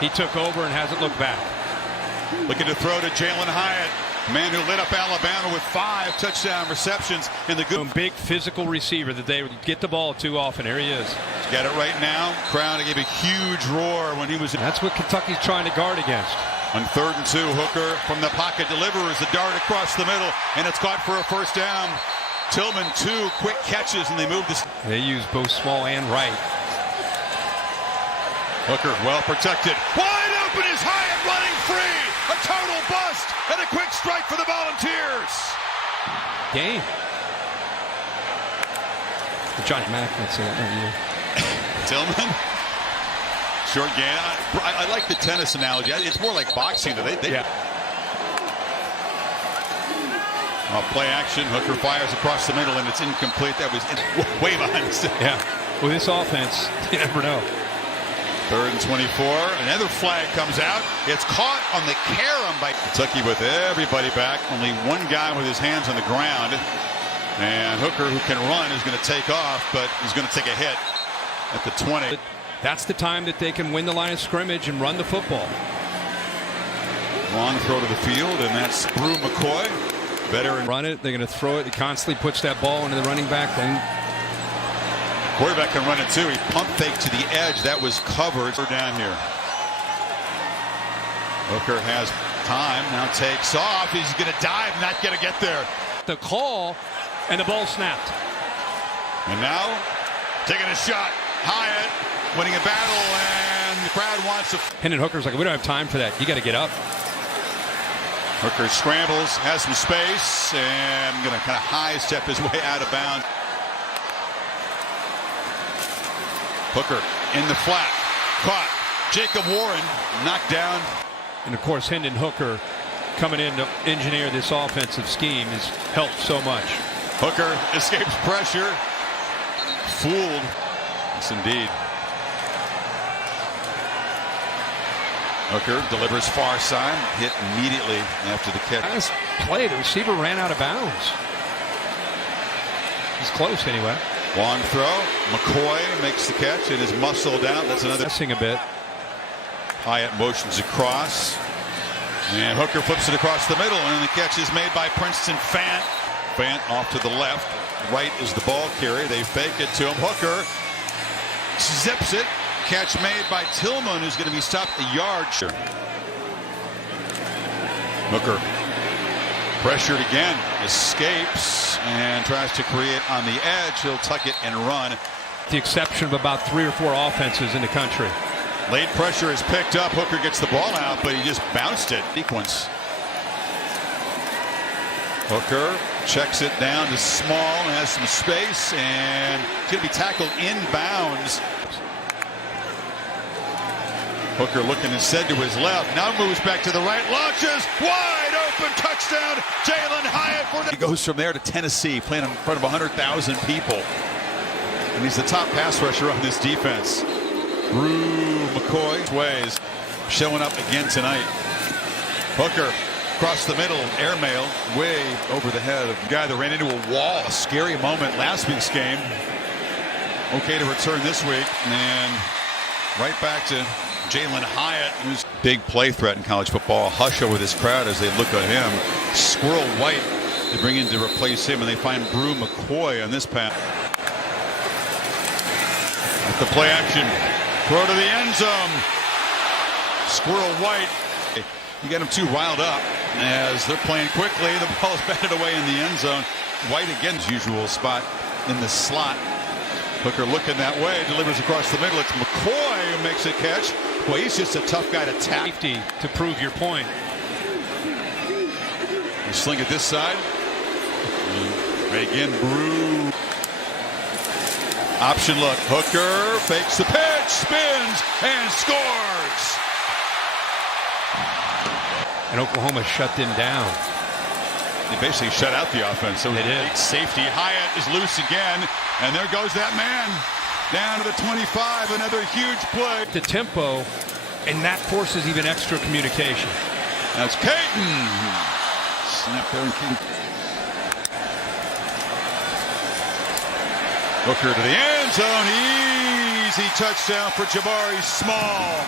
He took over and hasn't looked back. Looking to throw to Jalen Hyatt, man who lit up Alabama with 5 touchdown receptions in the good. Big physical receiver that they get the ball too often. Here he is. Got it right now. Crowd gave a huge roar when he was. That's what Kentucky's trying to guard against. On 3rd and 2, Hooker from the pocket delivers the dart across the middle, and it's caught for a first down. Tillman 2 quick catches, and they move this. They use both small and right. Hooker well protected. Wide open is Hyatt running free. A total bust and a quick strike for the Volunteers. Game. Johnny Mack, that's it. Tillman. Short game. I like the tennis analogy. It's more like boxing. Yeah. Play action. Hooker fires across the middle, and it's incomplete. That was way behind. Yeah. With this offense, you never know. 3rd and 24. Another flag comes out. It's caught on the carom by Kentucky with everybody back. Only one guy with his hands on the ground. And Hooker, who can run, is going to take off, but he's going to take a hit at the 20. That's the time that they can win the line of scrimmage and run the football. Long throw to the field, and that's Brew McCoy. Veteran. Run it. They're going to throw it. He constantly puts that ball into the running back. Then quarterback can run it too. He pump faked to the edge. That was covered. We're down here. Hooker has time. Now takes off. He's going to dive. Not going to get there. The call, and the ball snapped. And now taking a shot. Hyatt winning a battle, and the crowd wants to. Hendon Hooker's like, we don't have time for that. You got to get up. Hooker scrambles, has some space, and going to kind of high step his way out of bounds. Hooker in the flat, caught. Jacob Warren knocked down. And of course, Hendon Hooker coming in to engineer this offensive scheme has helped so much. Hooker escapes pressure. Fooled. Yes, indeed. Hooker delivers far side, hit immediately after the catch. Nice play. The receiver ran out of bounds. He's close anyway. Long throw. McCoy makes the catch and is muscled out. That's another. Messing a bit. Hyatt motions across. And Hooker flips it across the middle, and the catch is made by Princeton Fant. Fant off to the left. Right is the ball carrier. They fake it to him. Hooker zips it. Catch made by Tillman, who's going to be stopped a yard. Hooker pressured again, escapes, and tries to create on the edge. He'll tuck it and run. The exception of about 3 or 4 offenses in the country. Late pressure is picked up. Hooker gets the ball out, but he just bounced it. Sequence. Hooker checks it down to small, has some space, and it's going to be tackled inbounds. Hooker looking instead to his left. Now moves back to the right. Launches. Wide open. Touchdown. Jalen Hyatt for the. He goes from there to Tennessee, playing in front of 100,000 people. And he's the top pass rusher on this defense. Brew McCoy's ways showing up again tonight. Hooker across the middle. Airmail way over the head of the guy that ran into a wall. A scary moment last week's game. Okay to return this week. And right back to Jalen Hyatt, who's big play threat in college football. Husha with his crowd as they look at him. Squirrel White they bring in to replace him, and they find Brew McCoy on this pass. At the play action, throw to the end zone. Squirrel White. You get him too riled up as they're playing quickly. The ball's batted away in the end zone. White again, his usual spot in the slot. Hooker looking that way, delivers across the middle. It's McCoy who makes a catch. Well, he's just a tough guy to tap. Safety to prove your point. You sling it this side. Right again, Brew. Option look. Hooker fakes the pitch, spins, and scores. And Oklahoma shut them down. They basically shut out the offense. So they did. Safety. Hyatt is loose again. And there goes that man. Down to the 25. Another huge play. The tempo, and that forces even extra communication. That's Caton. Snap there and King. Hooker to the end zone. Easy touchdown for Jabari Small.